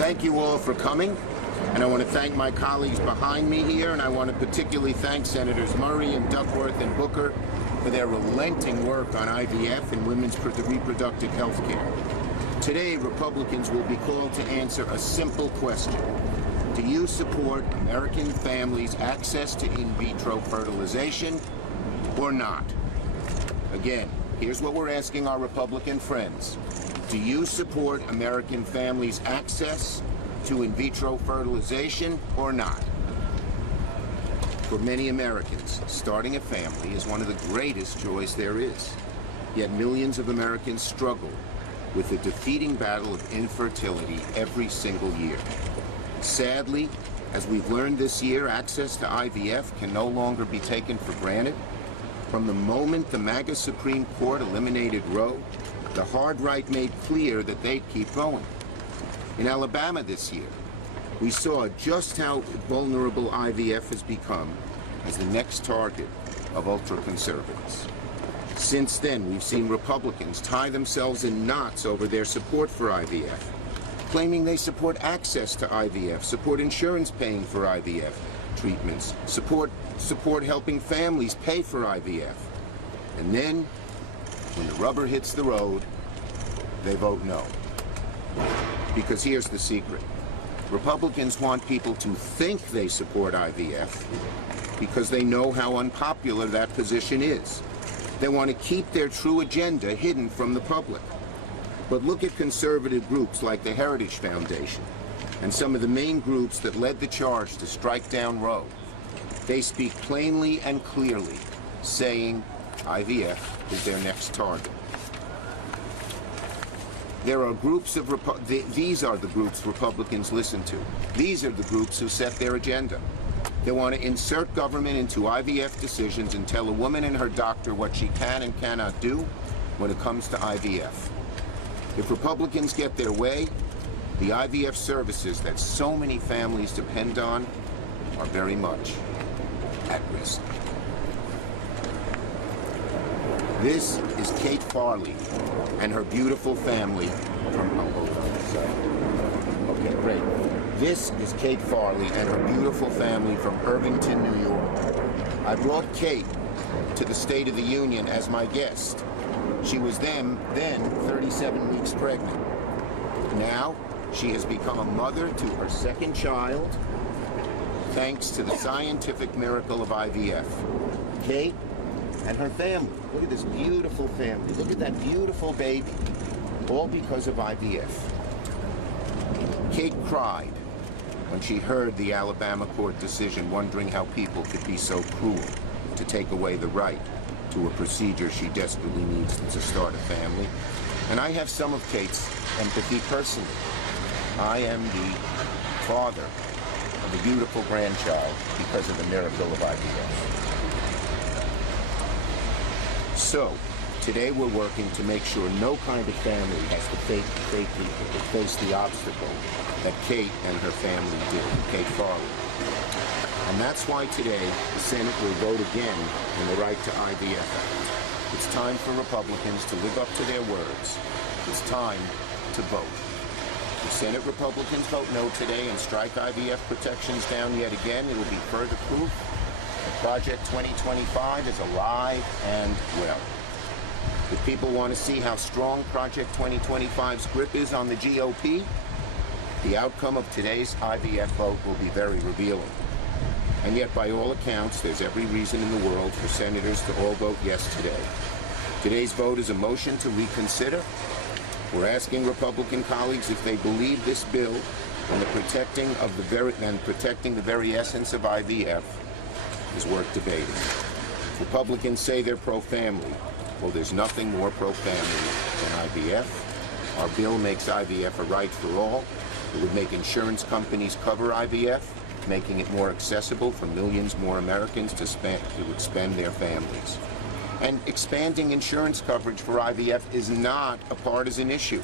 Thank you all for coming, and I want to thank my colleagues behind me here, and I want to particularly thank Senators Murray and Duckworth and Booker for their relenting work on IVF and women's reproductive health care. Today, Republicans will be called to answer a simple question. Do you support American families' access to in vitro fertilization or not? Again, here's what we're asking our Republican friends. Do you support American families' access to in vitro fertilization or not? For many Americans, starting a family is one of the greatest joys there is. Yet millions of Americans struggle with the defeating battle of infertility every single year. Sadly, as we've learned this year, access to IVF can no longer be taken for granted. From the moment the MAGA Supreme Court eliminated Roe, the hard right made clear that they'd keep going. In Alabama this year, we saw just how vulnerable IVF has become as the next target of ultra-conservatives. Since then, we've seen Republicans tie themselves in knots over their support for IVF, claiming they support access to IVF, support insurance paying for IVF treatments, support helping families pay for IVF. And then, when the rubber hits the road, they vote no. Because here's the secret. Republicans want people to think they support IVF because they know how unpopular that position is. They want to keep their true agenda hidden from the public. But look at conservative groups like the Heritage Foundation and some of the main groups that led the charge to strike down Roe. They speak plainly and clearly, saying IVF is their next target. There are groups of these are the groups Republicans listen to. These are the groups who set their agenda. They want to insert government into IVF decisions and tell a woman and her doctor what she can and cannot do when it comes to IVF. If Republicans get their way, the IVF services that so many families depend on are very much at risk. This is Kate Farley and her beautiful family from, Okay, great. This is Kate Farley and her beautiful family from Irvington, New York. I brought Kate to the State of the Union as my guest. She was then 37 weeks pregnant. Now, she has become a mother to her second child, thanks to the scientific miracle of IVF. Kate and her family. Look at this beautiful family. Look at that beautiful baby. All because of IVF. Kate cried when she heard the Alabama court decision, wondering how people could be so cruel to take away the right to a procedure she desperately needs to start a family. And I have some of Kate's empathy personally. I am the father of a beautiful grandchild because of the miracle of IVF. So, today we're working to make sure no kind of family has to face the obstacle that Kate and her family did, Kate Farley. And that's why today the Senate will vote again on the Right to IVF Act. It's time for Republicans to live up to their words. It's time to vote. If Senate Republicans vote no today and strike IVF protections down yet again, it will be further proof Project 2025 is alive and well. If people want to see how strong Project 2025's grip is on the GOP, the outcome of today's IVF vote will be very revealing. And yet, by all accounts, there's every reason in the world for senators to all vote yes today. Today's vote is a motion to reconsider. We're asking Republican colleagues if they believe this bill and protecting the very essence of IVF is worth debating. Republicans say they're pro-family. Well, there's nothing more pro-family than IVF. Our bill makes IVF a right for all. It would make insurance companies cover IVF, making it more accessible for millions more Americans to expend their families. And expanding insurance coverage for IVF is not a partisan issue.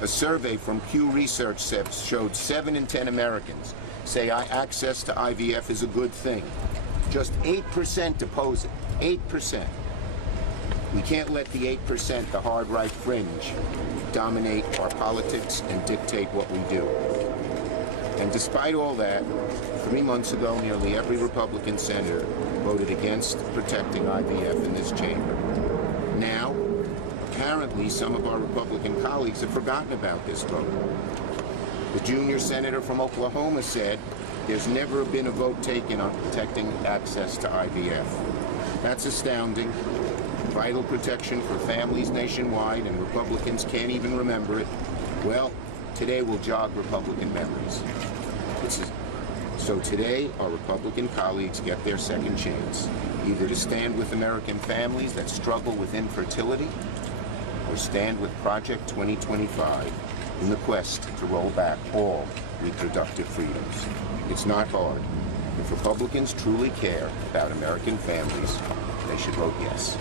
A survey from Pew Research showed 7 in 10 Americans say access to IVF is a good thing. Just 8% oppose it. 8%. We can't let the 8%, the hard right fringe, dominate our politics and dictate what we do. And despite all that, 3 months ago, nearly every Republican senator voted against protecting IVF in this chamber. Now, apparently, some of our Republican colleagues have forgotten about this vote. The junior senator from Oklahoma said there's never been a vote taken on protecting access to IVF. That's astounding. Vital protection for families nationwide, and Republicans can't even remember it. Well, today will jog Republican memories. So today, our Republican colleagues get their second chance, either to stand with American families that struggle with infertility, or stand with Project 2025 in the quest to roll back all reproductive freedoms. It's not hard. If Republicans truly care about American families, they should vote yes.